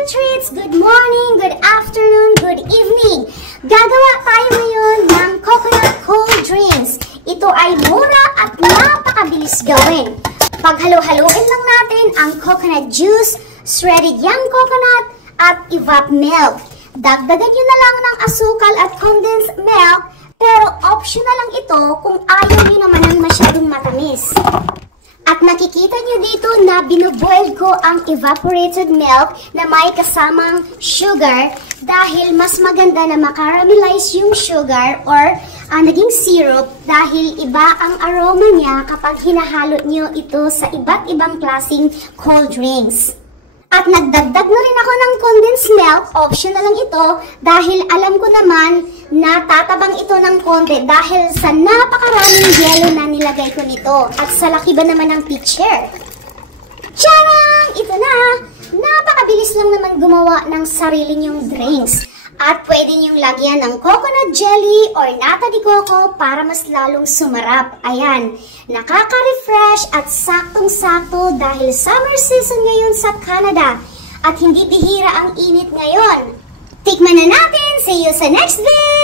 Coconut Treats! Good morning, good afternoon, good evening! Gagawa tayo ngayon ng coconut cold drinks. Ito ay mura at napakabilis gawin. Paghalo-haloin lang natin ang coconut juice, shredded young coconut, at evap milk. Dagdagan nyo na lang ng asukal at condensed milk, pero optional lang ito kung ayaw nyo naman ng masyadong matamis. At nakikita nyo dito na binuboil ko ang evaporated milk na may kasamang sugar dahil mas maganda na makaramelize yung sugar or naging syrup dahil iba ang aroma niya kapag hinahalo nyo ito sa iba't ibang klaseng cold drinks. At nagdagdag na rin ako ng condensed milk, optional lang ito dahil alam ko naman na tatabang ito ng konti dahil sa napakaraming yelo na nilagay ko nito at sa laki ba naman ng pitcher. Tiyarang! Ito na! Napakabilis lang naman gumawa ng sarili niyong drinks. At pwede niyong lagyan ng coconut jelly or nata de coco para mas lalong sumarap. Ayan, nakaka-refresh at saktong-sakto dahil summer season ngayon sa Canada. At hindi bihira ang init ngayon. Tikman na natin! See you sa next video!